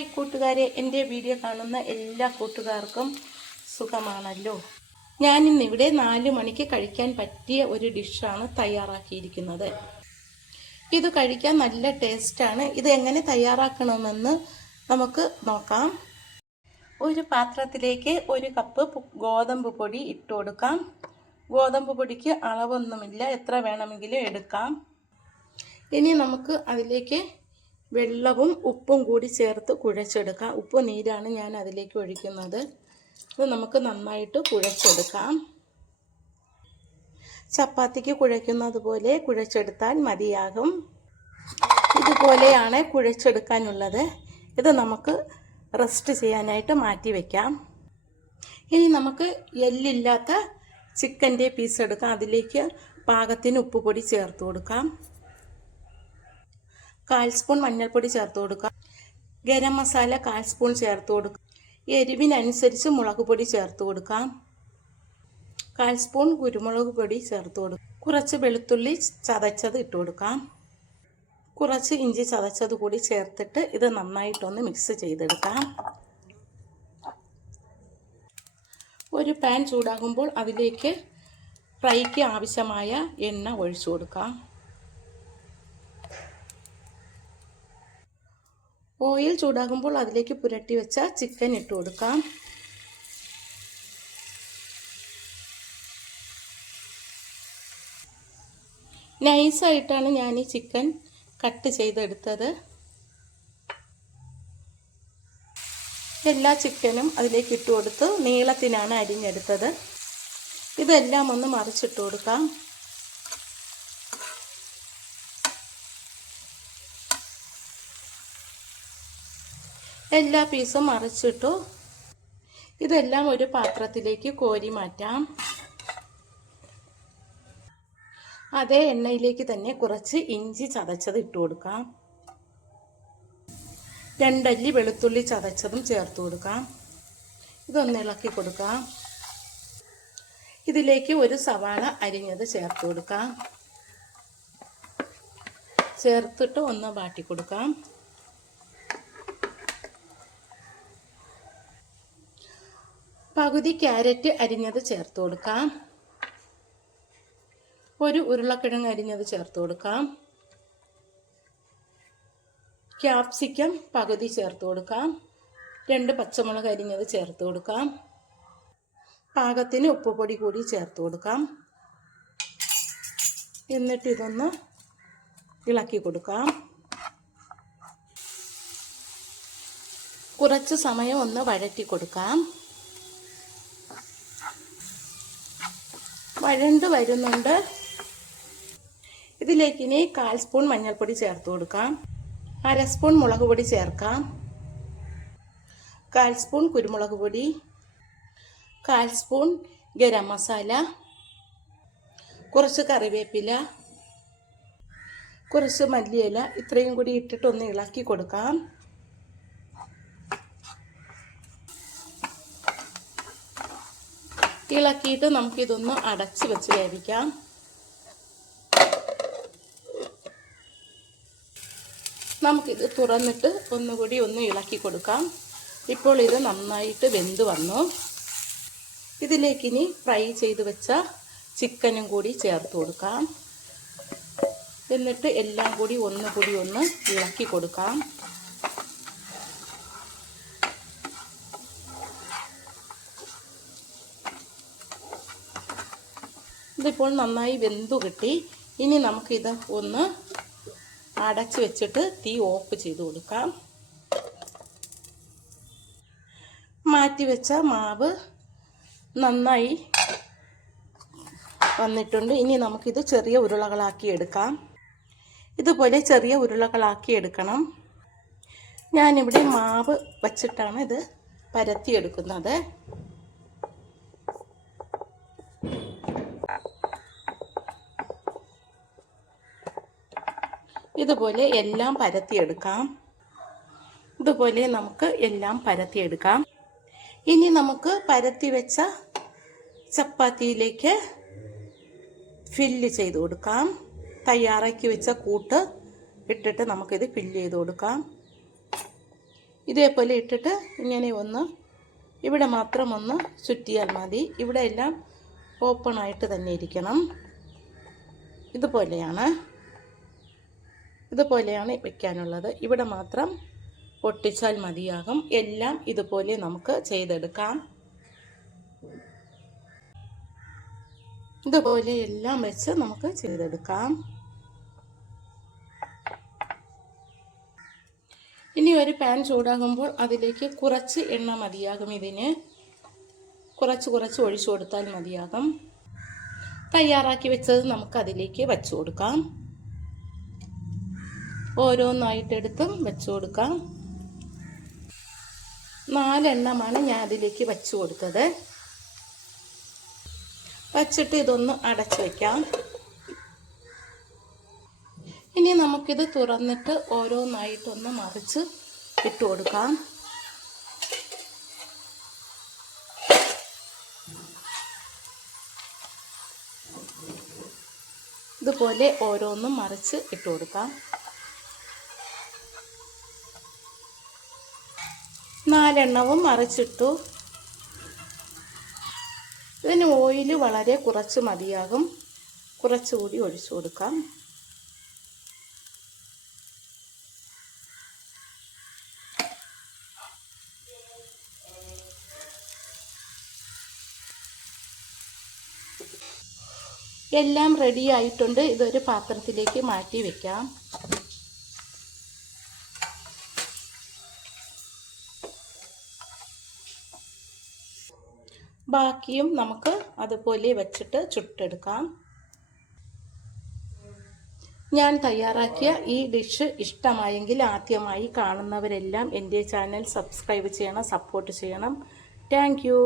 Hi കൂട്ടുകാരെ, എൻ്റെ video കാണുന്ന എല്ലാ കൂട്ടുകാർക്കും സുഖമാണല്ലോ. ഞാനിന്നിവിടെ 4 മണിക്ക് കഴിക്കാൻ പറ്റിയ ഒരു ഡിഷാണ് തയ്യാറാക്കിയിരിക്കുന്നത്. ഇത് കഴിക്കാൻ നല്ല ടേസ്റ്റാണ്. ഇത് എങ്ങനെ തയ്യാറാക്കണമെന്ന് നമുക്ക് നോക്കാം. ഒരു പാത്രത്തിലേക്ക് 1 കപ്പ് ഗോതമ്പ് പൊടി ഇട്ട് കൊടുക്കാം. ഗോതമ്പ് പൊടിക്ക് അളവൊന്നുമില്ല, എത്ര വേണമെങ്കിലും എടുക്കാം. ഇനി നമുക്ക് അതിലേക്ക് വെള്ളവും ഉപ്പും കൂടി ചേർത്ത് കുഴച്ചെടുക്കാം. ഉപ്പ് നീരാണ് ഞാൻ അതിലേക്ക് ഒഴിക്കുന്നത്. ഇത് നമുക്ക് നന്നായിട്ട് കുഴച്ചെടുക്കാം. ചപ്പാത്തിക്ക് കുഴയ്ക്കുന്നത് പോലെ കുഴച്ചെടുത്താൽ മതിയാകും. ഇതുപോലെയാണ് കുഴച്ചെടുക്കാനുള്ളത്. ഇത് നമുക്ക് റെസ്റ്റ് ചെയ്യാനായിട്ട് മാറ്റി വയ്ക്കാം. ഇനി നമുക്ക് എല്ലില്ലാത്ത ചിക്കൻ്റെ പീസ് എടുക്കാം. അതിലേക്ക് പാകത്തിന് ഉപ്പുപൊടി ചേർത്ത് കൊടുക്കാം. 1/4 സ്പൂൺ മഞ്ഞൾപ്പൊടി ചേർത്ത് കൊടുക്കാം. ഗരം മസാല 1/4 സ്പൂൺ ചേർത്ത് കൊടുക്കാം. എരിവിനനുസരിച്ച് മുളക് പൊടി ചേർത്ത് കൊടുക്കാം. 1/4 സ്പൂൺ കുരുമുളക് പൊടി ചേർത്ത് കൊടുക്കാം. കുറച്ച് വെളുത്തുള്ളി ചതച്ചത് ഇട്ട് കൊടുക്കാം. കുറച്ച് ഇഞ്ചി ചതച്ചത് കൂടി ചേർത്തിട്ട് ഇത് നന്നായിട്ടൊന്ന് മിക്സ് ചെയ്തെടുക്കാം. ഒരു പാൻ ചൂടാകുമ്പോൾ അതിലേക്ക് ഫ്രൈക്ക് ആവശ്യമായ എണ്ണ ഒഴിച്ചു കൊടുക്കാം. ഓയിൽ ചൂടാകുമ്പോൾ അതിലേക്ക് പുരട്ടി വെച്ച ചിക്കൻ ഇട്ട് കൊടുക്കാം. നൈസായിട്ടാണ് ഞാൻ ഈ ചിക്കൻ കട്ട് ചെയ്തെടുത്തത്. എല്ലാ ചിക്കനും അതിലേക്ക് ഇട്ട് കൊടുത്ത് നീളത്തിനാണ് അരിഞ്ഞെടുത്തത്. ഇതെല്ലാം ഒന്ന് മറിച്ചിട്ട് കൊടുക്കാം. എല്ലാ പീസും മറിച്ചിട്ടു. ഇതെല്ലാം ഒരു പാത്രത്തിലേക്ക് കോരി മാറ്റാം. അതേ എണ്ണയിലേക്ക് തന്നെ കുറച്ച് ഇഞ്ചി ചതച്ചത് ഇട്ട് കൊടുക്കാം. 2 അല്ലി വെളുത്തുള്ളി ചതച്ചതും ചേർത്ത് കൊടുക്കാം. ഇതൊന്ന് ഇളക്കി കൊടുക്കാം. ഇതിലേക്ക് ഒരു സവാള അരിഞ്ഞത് ചേർത്ത് കൊടുക്കാം. ചേർത്തിട്ട് ഒന്ന് വാട്ടി കൊടുക്കാം. പകുതി ക്യാരറ്റ് അരിഞ്ഞത് ചേർത്ത് കൊടുക്കാം. ഒരു ഉരുളക്കിഴങ്ങ് അരിഞ്ഞത് ചേർത്ത് കൊടുക്കാം. ക്യാപ്സിക്കം പകുതി ചേർത്ത് കൊടുക്കാം. 2 പച്ചമുളക് അരിഞ്ഞത് ചേർത്ത് കൊടുക്കാം. പാകത്തിന് ഉപ്പുപൊടി കൂടി ചേർത്ത് കൊടുക്കാം. എന്നിട്ട് ഇതൊന്ന് ഇളക്കി കൊടുക്കാം. കുറച്ച് സമയം ഒന്ന് വഴറ്റി കൊടുക്കാം. വഴണ്ട് വരുന്നുണ്ട്. ഇതിലേക്ക് ഇനി 1/4 സ്പൂൺ മഞ്ഞൾപ്പൊടി ചേർത്ത് കൊടുക്കാം. 1/2 സ്പൂൺ മുളക് പൊടി ചേർക്കാം. 1/4 സ്പൂൺ കുരുമുളക് പൊടി, 1/4 സ്പൂൺ ഗരം മസാല, കുറച്ച് കറിവേപ്പില, കുറച്ച് മല്ലിയില, ഇത്രയും കൂടി ഇട്ടിട്ട് ഒന്ന് ഇളക്കി കൊടുക്കാം. ഇളക്കിയിട്ട് നമുക്കിതൊന്ന് അടച്ച് വെച്ച് വേവിക്കാം. നമുക്കിത് തുറന്നിട്ട് ഒന്നുകൂടി ഒന്ന് ഇളക്കി കൊടുക്കാം. ഇപ്പോൾ ഇത് നന്നായിട്ട് വെന്ത് വന്നു. ഇതിലേക്കിനി ഫ്രൈ ചെയ്ത് വെച്ച ചിക്കനും കൂടി ചേർത്ത് കൊടുക്കാം. എന്നിട്ട് എല്ലാം കൂടി ഒന്നുകൂടി ഒന്ന് ഇളക്കി കൊടുക്കാം. ഇതിപ്പോൾ നന്നായി വെന്തു കിട്ടി. ഇനി നമുക്കിത് ഒന്ന് അടച്ച് വെച്ചിട്ട് തീ ഓഫ് ചെയ്ത് കൊടുക്കാം. മാറ്റി വെച്ച മാവ് നന്നായി വന്നിട്ടുണ്ട്. ഇനി നമുക്കിത് ചെറിയ ഉരുളകളാക്കി എടുക്കാം. ഇതുപോലെ ചെറിയ ഉരുളകളാക്കി എടുക്കണം. ഞാനിവിടെ മാവ് വച്ചിട്ടാണ് ഇത് പരത്തിയെടുക്കുന്നത്. ഇതുപോലെ എല്ലാം പരത്തിയെടുക്കാം. ഇതുപോലെ നമുക്ക് എല്ലാം പരത്തിയെടുക്കാം. ഇനി നമുക്ക് പരത്തി വെച്ച ചപ്പാത്തിയിലേക്ക് ഫില്ല് ചെയ്ത് കൊടുക്കാം. തയ്യാറാക്കി വെച്ച കൂട്ട് ഇട്ടിട്ട് നമുക്കിത് ഫില്ല് ചെയ്ത് കൊടുക്കാം. ഇതേപോലെ ഇട്ടിട്ട് ഇങ്ങനെ ഒന്ന് ഇവിടെ മാത്രം ഒന്ന് ചുറ്റിയാൽ മതി. ഇവിടെ എല്ലാം ഓപ്പണായിട്ട് തന്നെ ഇരിക്കണം. ഇതുപോലെയാണ് വെക്കാനുള്ളത്. ഇവിടെ മാത്രം പൊട്ടിച്ചാൽ മതിയാകും. എല്ലാം ഇതുപോലെ നമുക്ക് ചെയ്തെടുക്കാം. ഇതുപോലെ എല്ലാം വെച്ച് നമുക്ക് ചെയ്തെടുക്കാം. ഇനി ഒരു പാൻ ചൂടാകുമ്പോൾ അതിലേക്ക് കുറച്ച് എണ്ണ മതിയാകും. ഇതിന് കുറച്ച് ഒഴിച്ചു കൊടുത്താൽ മതിയാകും. തയ്യാറാക്കി വെച്ചത് നമുക്ക് അതിലേക്ക് വെച്ചു കൊടുക്കാം. ഓരോന്നായിട്ടെടുത്തും വെച്ചു കൊടുക്കാം. 4 എണ്ണമാണ് ഞാൻ അതിലേക്ക് വെച്ചു കൊടുത്തത്. വച്ചിട്ട് ഇതൊന്ന് അടച്ചു വയ്ക്കാം. ഇനി നമുക്കിത് തുറന്നിട്ട് ഓരോന്നായിട്ടൊന്ന് മറിച്ച് ഇട്ട് കൊടുക്കാം. ഇതുപോലെ ഓരോന്നും മറിച്ച് ഇട്ട് കൊടുക്കാം. 4 എണ്ണവും മറിച്ചിട്ടു. ഇതിന് ഓയിൽ വളരെ കുറച്ച് മതിയാകും. കുറച്ചുകൂടി ഒഴിച്ചു കൊടുക്കാം. എല്ലാം റെഡി ആയിട്ടുണ്ട്. ഇതൊരു പാത്രത്തിലേക്ക് മാറ്റി വെക്കാം. ബാക്കിയും നമുക്ക് അതുപോലെ വെച്ചിട്ട് ചുട്ടെടുക്കാം. ഞാൻ തയ്യാറാക്കിയ ഈ ഡിഷ് ഇഷ്ടമായെങ്കിൽ ആദ്യമായി കാണുന്നവരെല്ലാം എൻ്റെ ചാനൽ സബ്സ്ക്രൈബ് ചെയ്യണം, സപ്പോർട്ട് ചെയ്യണം. Thank you.